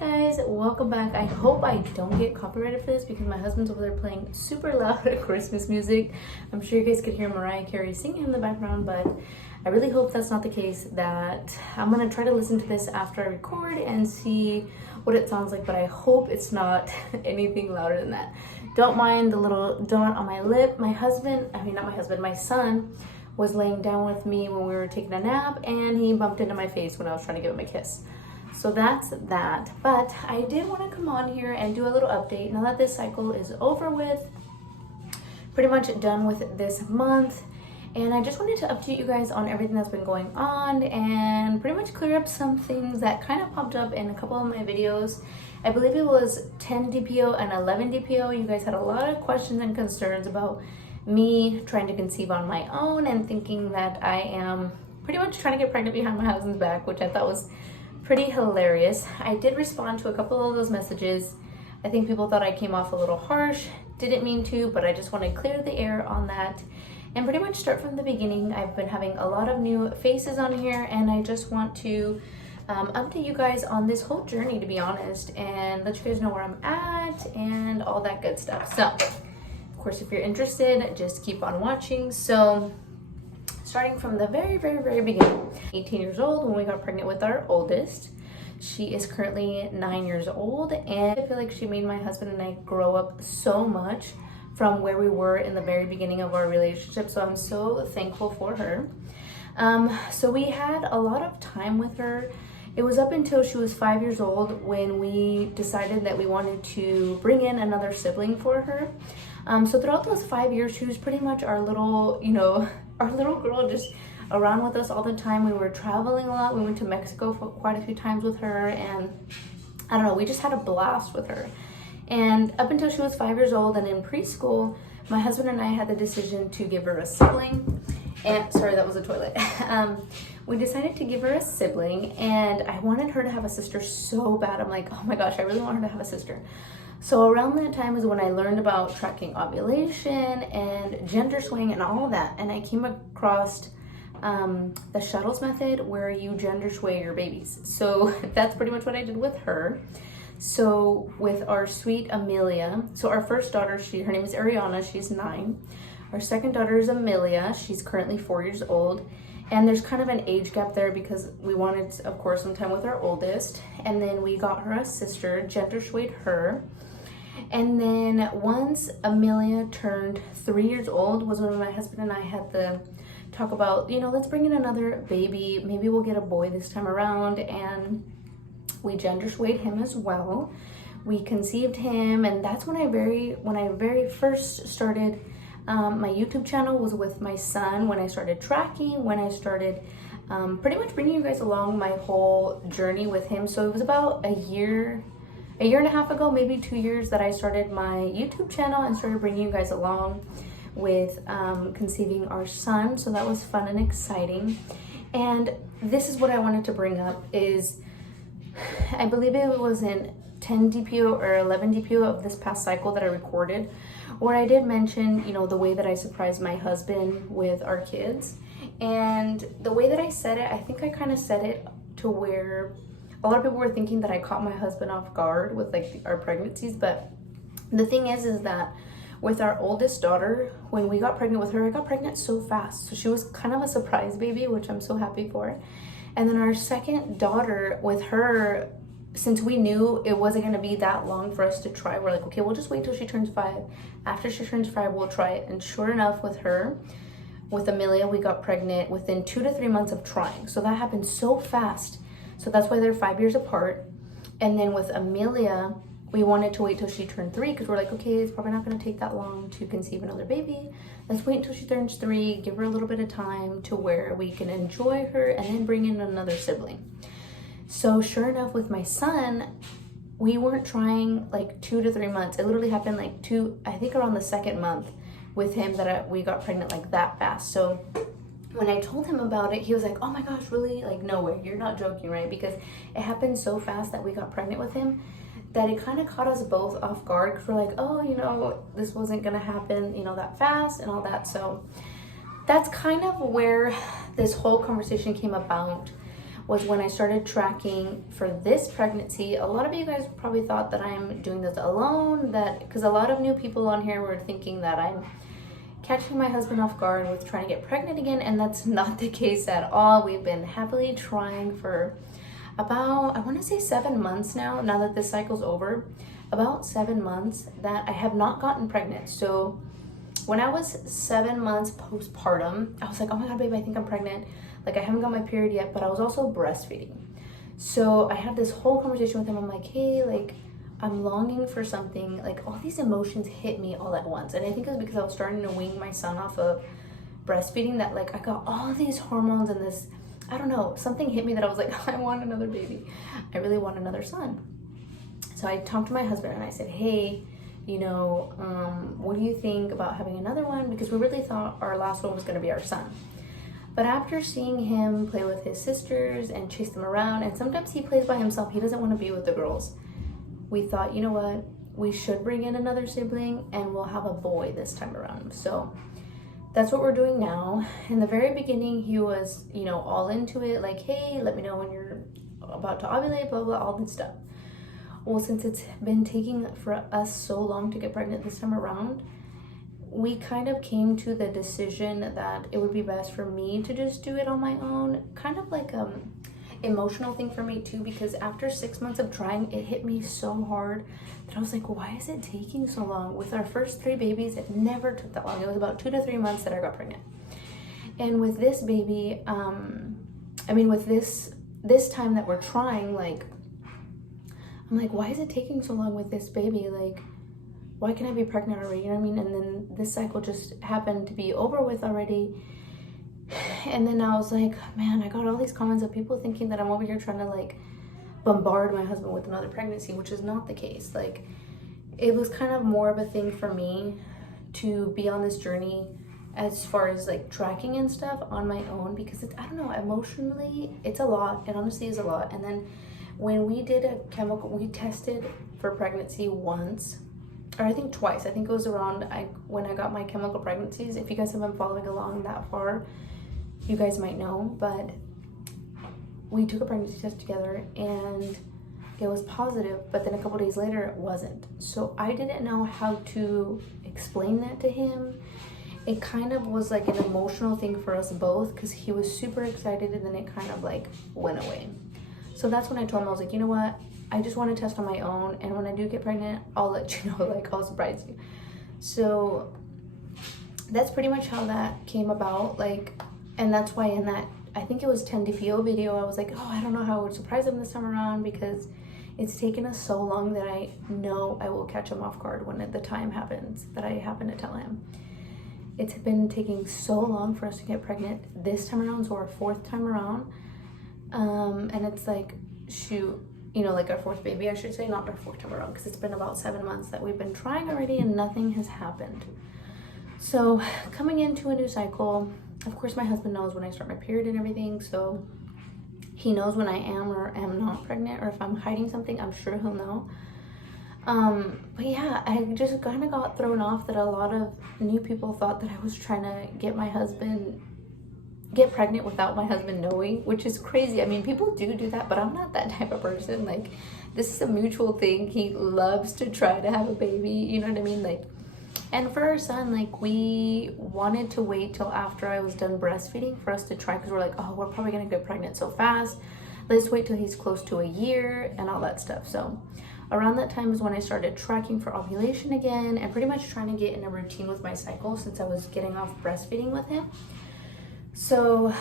guys, welcome back. I hope I don't get copyrighted for this because my husband's over there playing super loud Christmas music. I'm sure you guys could hear Mariah Carey singing in the background, but I really hope that's not the case. That I'm gonna try to listen to this after I record and see what it sounds like, but I hope it's not anything louder than that. Don't mind the little dot on my lip. My son was laying down with me when we were taking a nap, and he bumped into my face when I was trying to give him a kiss. So that's that. But I did want to come on here and do a little update now that this cycle is over with, pretty much done with this month. And I just wanted to update you guys on everything that's been going on and pretty much clear up some things that kind of popped up in a couple of my videos. I believe it was 10 DPO and 11 DPO. You guys had a lot of questions and concerns about me trying to conceive on my own and thinking that I am pretty much trying to get pregnant behind my husband's back, which I thought was pretty hilarious. I did respond to a couple of those messages. I think people thought I came off a little harsh. Didn't mean to, but I just want to clear the air on that and pretty much start from the beginning. I've been having a lot of new faces on here, and I just want to update you guys on this whole journey, to be honest, and let you guys know where I'm at and all that good stuff. So, of course, if you're interested, just keep on watching. So, starting from the very beginning, 18 years old when we got pregnant with our oldest. She is currently 9 years old, and I feel like she made my husband and I grow up so much from where we were in the very beginning of our relationship. So I'm so thankful for her. So we had a lot of time with her. It was up until she was 5 years old when we decided that we wanted to bring in another sibling for her. So throughout those 5 years, she was pretty much our little, our little girl, just around with us all the time. We were traveling a lot. We went to Mexico for quite a few times with her, and I don't know, we just had a blast with her. And up until she was 5 years old and in preschool, my husband and I had the decision to give her a sibling. And sorry, that was a toilet. We decided to give her a sibling, and I wanted her to have a sister so bad. I'm like, oh my gosh, I really want her to have a sister. So around that time is when I learned about tracking ovulation and gender swaying and all of that. And I came across the shuttles method, where you gender sway your babies. So that's pretty much what I did with her. So with our sweet Amelia, so our first daughter, her name is Ariana, she's 9. Our second daughter is Amelia, she's currently 4 years old. And there's kind of an age gap there because we wanted, of course, some time with our oldest. And then we got her a sister, gender swayed her. And then once Amelia turned 3 years old was when my husband and I had the talk about, let's bring in another baby. Maybe we'll get a boy this time around. And we gender swayed him as well. We conceived him, and that's when I very first started my YouTube channel, was with my son, when I started tracking, when I started pretty much bringing you guys along my whole journey with him. So it was about a year and a half ago, maybe 2 years, that I started my YouTube channel and started bringing you guys along with conceiving our son. So that was fun and exciting. And this is what I wanted to bring up is, I believe it was in 10 DPO or 11 DPO of this past cycle that I recorded, where I did mention, the way that I surprised my husband with our kids. And the way that I said it, I think I kind of said it to where a lot of people were thinking that I caught my husband off guard with our pregnancies. But the thing is that with our oldest daughter, when we got pregnant with her, I got pregnant so fast. So she was kind of a surprise baby, which I'm so happy for. And then our second daughter, with her, since we knew it wasn't going to be that long for us to try, we're like, okay, we'll just wait till she turns 5. After she turns 5, we'll try it. And sure enough, with Amelia, we got pregnant within 2 to 3 months of trying. So that happened so fast. So that's why they're 5 years apart. And then with Amelia, we wanted to wait till she turned 3 because we're like, okay, it's probably not going to take that long to conceive another baby. Let's wait until she turns 3, give her a little bit of time to where we can enjoy her and then bring in another sibling. So sure enough, with my son, we weren't trying 2 to 3 months. It literally happened I think around the second month with him that we got pregnant that fast. So when I told him about it, he was like, oh my gosh, really? No way, you're not joking, right? Because it happened so fast that we got pregnant with him that it kind of caught us both off guard, because we're like, oh, this wasn't gonna happen, that fast and all that. So that's kind of where this whole conversation came about, was when I started tracking for this pregnancy. A lot of you guys probably thought that I'm doing this alone, because a lot of new people on here were thinking that I'm catching my husband off guard with trying to get pregnant again, and that's not the case at all. We've been happily trying for about, I want to say 7 months now that this cycle's over, about 7 months that I have not gotten pregnant. So when I was 7 months postpartum, I was like, oh my God, babe, I think I'm pregnant. Like, I haven't got my period yet, but I was also breastfeeding. So I had this whole conversation with him. I'm like, hey, like, I'm longing for something. Like, all these emotions hit me all at once. And I think it was because I was starting to wean my son off of breastfeeding, that like I got all these hormones and this, I don't know, something hit me that I was like, I want another baby. I really want another son. So I talked to my husband and I said, hey, you know, what do you think about having another one? Because we really thought our last one was going to be our son. But after seeing him play with his sisters and chase them around, and sometimes he plays by himself, he doesn't want to be with the girls, we thought, you know what, we should bring in another sibling and we'll have a boy this time around. So that's what we're doing now. In the very beginning, he was, you know, all into it, like, hey, let me know when you're about to ovulate, blah, blah, all this stuff. Well, since it's been taking for us so long to get pregnant this time around, we kind of came to the decision that it would be best for me to just do it on my own. Kind of like emotional thing for me too, because after 6 months of trying, it hit me so hard that I was like, why is it taking so long? With our first 3 babies, it never took that long. It was about 2 to 3 months that I got pregnant. And with this baby, with this time that we're trying, like, I'm like, why is it taking so long with this baby? Like, why can't I be pregnant already? You know what I mean? And then this cycle just happened to be over with already. And then I was like, man, I got all these comments of people thinking that I'm over here trying to like bombard my husband with another pregnancy, which is not the case. Like, it was kind of more of a thing for me to be on this journey as far as like tracking and stuff on my own, because it's, I don't know, emotionally, it's a lot. It honestly is a lot. And then when we did we tested for pregnancy once, or I think twice. I think it was around when I got my chemical pregnancies. If you guys have been following along that far, you guys might know, but we took a pregnancy test together and it was positive, but then a couple days later it wasn't. So I didn't know how to explain that to him. It kind of was like an emotional thing for us both, because he was super excited and then it kind of like went away. So that's when I told him, I was like, you know what? I just want to test on my own, and when I do get pregnant, I'll let you know, like, I'll surprise you. So that's pretty much how that came about, like, and that's why in that, I think it was 10 DPO video, I was like, oh, I don't know how I would surprise him this time around, because it's taken us so long that I know I will catch him off guard when the time happens that I happen to tell him. It's been taking so long for us to get pregnant this time around, so our 4th time around, and it's like, shoot, you know, like our 4th baby, I should say, not our 4th time around, because it's been about 7 months that we've been trying already and nothing has happened. So coming into a new cycle, of course my husband knows when I start my period and everything, so he knows when I am or am not pregnant, or if I'm hiding something, I'm sure he'll know. But yeah, I just kind of got thrown off that a lot of new people thought that I was trying to get pregnant without my husband knowing, which is crazy. I mean, people do that, but I'm not that type of person. Like, this is a mutual thing. He loves to try to have a baby, you know what I mean? Like, and for our son, like, we wanted to wait till after I was done breastfeeding for us to try, because we're like, oh, we're probably gonna get pregnant so fast. Let's wait till he's close to a year and all that stuff. So around that time is when I started tracking for ovulation again, and pretty much trying to get in a routine with my cycle since I was getting off breastfeeding with him. So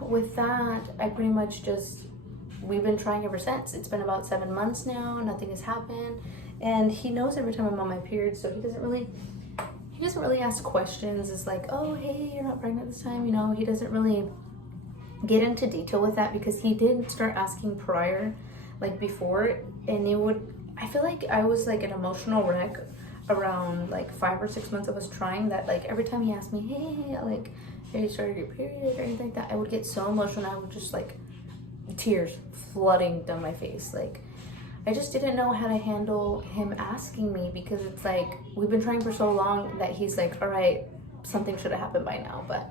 with that, I pretty much we've been trying ever since. It's been about 7 months now, nothing has happened. And he knows every time I'm on my period, so he doesn't really ask questions. It's like, oh, hey, you're not pregnant this time, you know. He doesn't really get into detail with that, because he did start asking prior, like before, and I feel like I was like an emotional wreck around like 5 or 6 months of us trying, that like every time he asked me, hey, like, have you started your period or anything like that, I would get so emotional. I would just like tears flooding down my face. Like, I just didn't know how to handle him asking me, because it's like we've been trying for so long that he's like, all right, something should have happened by now. But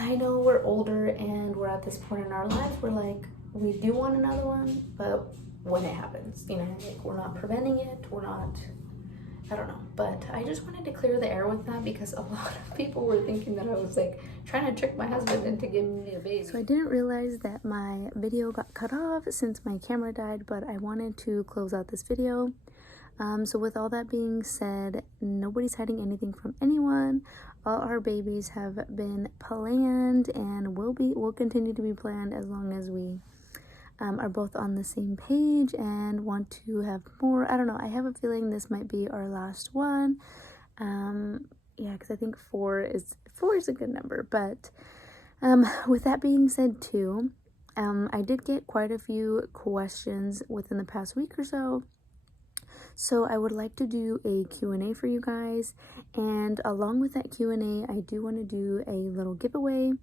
I know we're older and we're at this point in our lives where like we do want another one, but when it happens, you know, like we're not preventing it, we're not, I don't know. But I just wanted to clear the air with that because a lot of people were thinking that I was like trying to trick my husband into giving me a baby. So I didn't realize that my video got cut off since my camera died, but I wanted to close out this video. So with all that being said, nobody's hiding anything from anyone. All our babies have been planned and will continue to be planned as long as we are both on the same page and want to have more. I don't know. I have a feeling this might be our last one. Yeah, because I think four is a good number. But with that being said too, I did get quite a few questions within the past week or so. So I would like to do a Q&A for you guys, and along with that Q&A, I do want to do a little giveaway.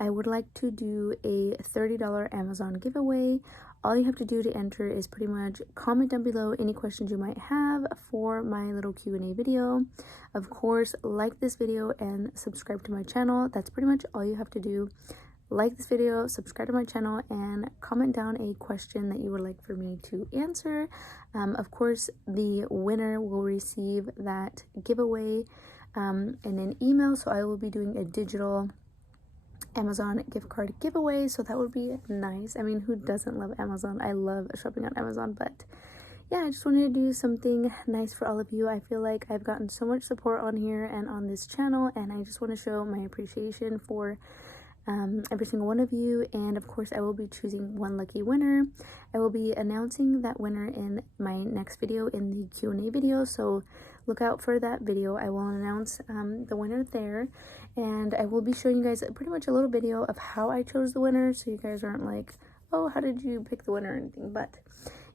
I would like to do a $30 Amazon giveaway. All you have to do to enter is pretty much comment down below any questions you might have for my little Q&A video. Of course, like this video and subscribe to my channel. That's pretty much all you have to do. Like this video, subscribe to my channel, and comment down a question that you would like for me to answer. Of course, the winner will receive that giveaway in an email. So I will be doing a digital Amazon gift card giveaway. So that would be nice. I mean, who doesn't love Amazon? I love shopping on Amazon, but yeah, I just wanted to do something nice for all of you. I feel like I've gotten so much support on here and on this channel, and I just want to show my appreciation for every single one of you. And of course, I will be choosing one lucky winner. I will be announcing that winner in my next video, in the Q&A video, so look out for that video. I will announce the winner there, and I will be showing you guys pretty much a little video of how I chose the winner, so you guys aren't like, oh, how did you pick the winner or anything. But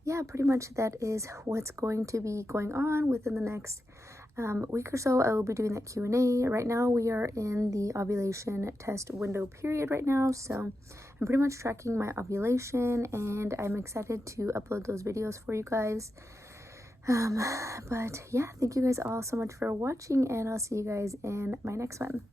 yeah, pretty much that is what's going to be going on within the next week or so. I will be doing that Q&A. Right now we are in the ovulation test window period right now, so I'm pretty much tracking my ovulation, and I'm excited to upload those videos for you guys. But yeah, thank you guys all so much for watching, and I'll see you guys in my next one.